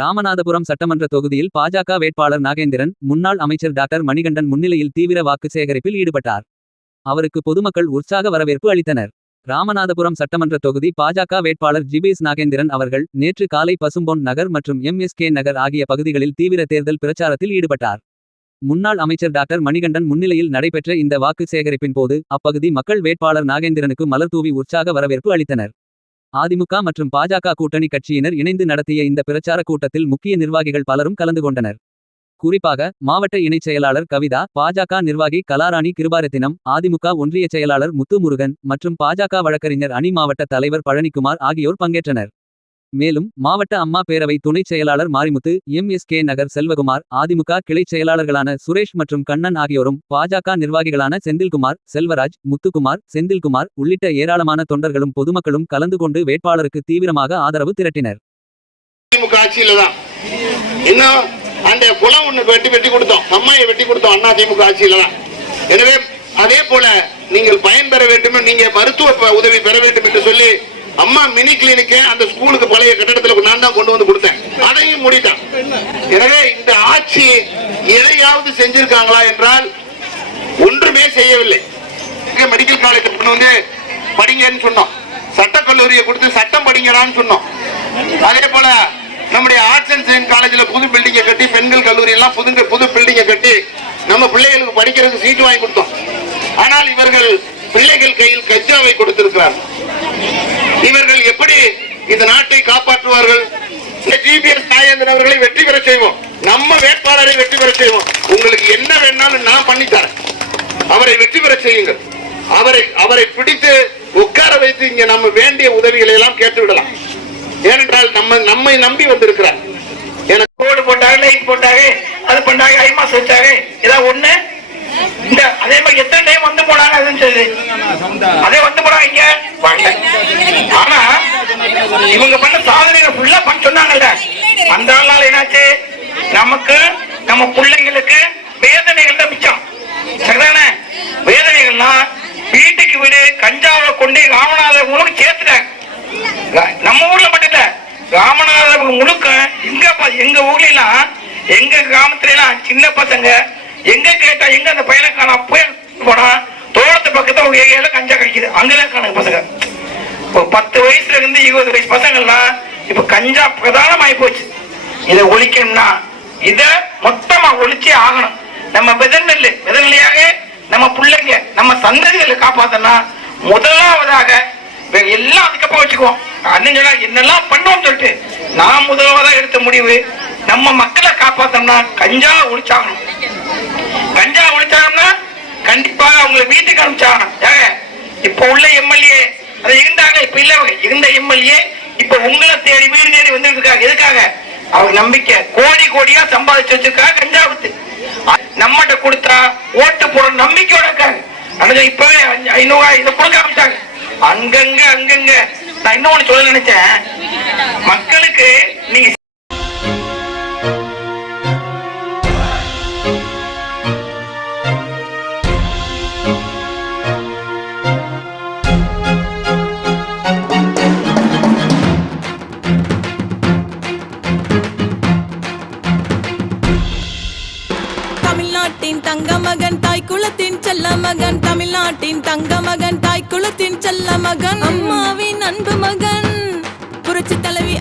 ராமநாதபுரம் சட்டமன்ற தொகுதியில் பாஜக வேட்பாளர் நாகேந்திரன் முன்னாள் அமைச்சர் டாக்டர் மணிகண்டன் முன்னிலையில் தீவிர வாக்கு சேகரிப்பில் ஈடுபட்டார். அவருக்கு பொதுமக்கள் உற்சாக வரவேற்பு அளித்தனர். ராமநாதபுரம் சட்டமன்ற தொகுதி பாஜக வேட்பாளர் ஜிபேஸ் நாகேந்திரன் அவர்கள் நேற்று காலை பசும்பொன் நகர் மற்றும் MSK நகர் ஆகிய பகுதிகளில் தீவிர தேர்தல் பிரச்சாரத்தில் ஈடுபட்டார். முன்னாள் அமைச்சர் டாக்டர் மணிகண்டன் முன்னிலையில் நடைபெற்ற இந்த வாக்கு சேகரிப்பின் போது அப்பகுதி மக்கள் வேட்பாளர் நாகேந்திரனுக்கு மலர் தூவி உற்சாக வரவேற்பு அளித்தனர். அதிமுக மற்றும் பாஜக கூட்டணி கட்சியினர் இணைந்து நடத்திய இந்த பிரச்சார கூட்டத்தில் முக்கிய நிர்வாகிகள் பலரும் கலந்து கொண்டனர். குறிப்பாக மாவட்ட இணைச் செயலாளர் கவிதா, பாஜக நிர்வாகி கலாராணி கிருபாரத்தினம், அதிமுக ஒன்றிய செயலாளர் முத்துமுருகன் மற்றும் பாஜக வழக்கறிஞர் அணி மாவட்ட தலைவர் பழனிக்குமார் ஆகியோர் பங்கேற்றனர். மேலும் மாவட்ட அம்மா பேரவை துணைச் செயலாளர் மாரிமுத்து, MSK நகர் செல்வகுமார், அதிமுக கிளைச் செயலாளர்களான சுரேஷ் மற்றும் கண்ணன் ஆகியோரும் பாஜக நிர்வாகிகளான செந்தில்குமார், செல்வராஜ், முத்துக்குமார், செந்தில்குமார் உள்ளிட்ட ஏராளமான தொண்டர்களும் பொதுமக்களும் கலந்து கொண்டு வேட்பாளருக்கு தீவிரமாக ஆதரவு திரட்டினர். அந்த குளம் ஒண்ணு வெட்டி கொடுத்தோம், அம்மாயை வெட்டி கொடுத்தோம் அண்ணா திமுக ஆட்சியில தான். எனவே அதே போல நீங்கள் பயன்பெற வேண்டும், நீங்க மருத்துவ உதவி பெற வேண்டும் என்று சொல்லி அம்மா மினி கிளினிக் அந்த ஸ்கூலுக்கு பழைய கட்டடத்தில் நான் தான் கொண்டு வந்து கொடுத்தேன், அதையும் முடித்தான். எனவே இந்த ஆட்சி எதையாவது செஞ்சிருக்காங்களா என்றால் ஒன்றுமே செய்யவில்லை. மெடிக்கல் காலேஜ் கொண்டு வந்து படிங்கன்னு சொன்னோம், சட்டக்கல்லூரியை கொடுத்து சட்டம் படிங்கடான்னு சொன்னோம். அதே போல நம்முடைய ஆர்ட்ஸ் அண்ட் சயின்ஸ் காலேஜில் புது பில்டிங்கை கட்டி, பெண்கள் கல்லூரி எல்லாம் புது பில்டிங்கை கட்டி நம்ம பிள்ளைகளுக்கு படிக்கிறதுக்கு சீட்டு வாங்கி கொடுத்தோம். ஆனால் இவர்கள் பிள்ளைகள் கையில் கஜாவை கொடுத்திருக்கிறார். இவர்கள் எப்படி இந்த நாட்டை காப்பாற்றுவார்கள்? ஜிபிஎஸ் நாகேந்திரன் அவர்களை வெற்றி பெற செய்வோம், நம்ம வேட்பாளரை வெற்றி பெற செய்வோம். உங்களுக்கு என்ன வேணாலும் நான் பண்ணித்தரேன், அவரை வெற்றி பெற செய்யுங்கள். அவரை பிடித்து உட்கார வைத்து இங்க நம்ம வேண்டிய உதவிகளை எல்லாம் கேட்டு விடலாம். ஏனென்றால் நம்மை நம்பி வந்திருக்கிறார். எனக்கு கோடு போட்டாங்க, லைட் போட்டாங்க, அது பண்ணாங்க, ஐமாஸ் வச்சாங்க, ஏதாவது ஒண்ணு. இந்த அதே மாதிரி எத்தனை டைம் வந்து போனாங்க, அதே வந்து போனாங்க இங்க. ஆனா இவங்க பண்ண சாதனைகள் ஃபுல்லா பண்ண சொன்னாங்கல்ல, அந்த நாள் என்னாச்சு? நமக்கு நம்ம பிள்ளைங்களுக்கு வேதனைகள் தான் மிச்சம். சரிதானே? வேதனைகள்னா வீட்டுக்கு வீடு கஞ்சாவை கொண்டு ராமநாதர் மூலம் சேர்த்துட்டாங்க. நம்ம ஊர்ல மட்டும் இல்ல, ராமநாதர் முழுக்க எங்க ஊர்ல எல்லாம், எங்க கிராமத்துல எல்லாம் சின்ன பசங்க எங்க கேட்டா எங்க அந்த பையனை காண போனா தோட்டத்து பக்கத்துல ஒரு ஏரியால கஞ்சா கிடைக்குது, அங்கதான் காண பசங்க. 10 வயசுல இருந்து 20 வயசு பசங்கள்லாம் இப்ப கஞ்சா பிரதானமாயி போச்சு. இதை ஒழிக்கணும்னா இத மொத்தமா ஒழிச்சே ஆகணும். நம்ம விதநிலையாக நம்ம பிள்ளைங்க நம்ம சந்ததிகளை காப்பாத்தனா முதலாவதாக எல்லாம் அதுக்கப்புறம் வச்சுக்குவோம். அண்ணன் சொன்னா என்னெல்லாம் பண்ணுவோம் சொல்லிட்டு நான் முதலாவதாக எடுத்த முடிவு, நம்ம மக்களை காப்பாத்தோம்னா கஞ்சா ஒழிச்சாகணும். கஞ்சா ஒழிச்சாகணும்னா கண்டிப்பாக அவங்களை வீட்டுக்கு அனுப்பிச்சாகணும். இப்ப உள்ள எம்எல்ஏ அதை இருந்தாங்க, இப்ப இல்ல இருந்த எம்எல்ஏ இப்ப உங்களை தேடி வீடு தேடி வந்து இருக்காங்க. எதுக்காக? அவங்க நம்பிக்கை கோடியா சம்பாதிச்சு வச்சிருக்காங்க கஞ்சா வித்து. நம்மகிட்ட கொடுத்தா ஓட்டு போட நம்பிக்கையோட இருக்காங்க. ஆனா இப்பவே 500 இதை கொடுக்க ஆரம்பிச்சாங்க. அங்கங்க நான் இன்னொன்னு சொல்ல நினைச்சேன், மக்களுக்கு நீங்க தமிழ்நாட்டின் தங்க மகன், தாய் குலத்தின் செல்ல மகன், தமிழ்நாட்டின் தங்க மகன், தாய் குலத்தின் செல்ல மகன், அம்மாவின் அன்பு மகன், புரட்சி தலைவி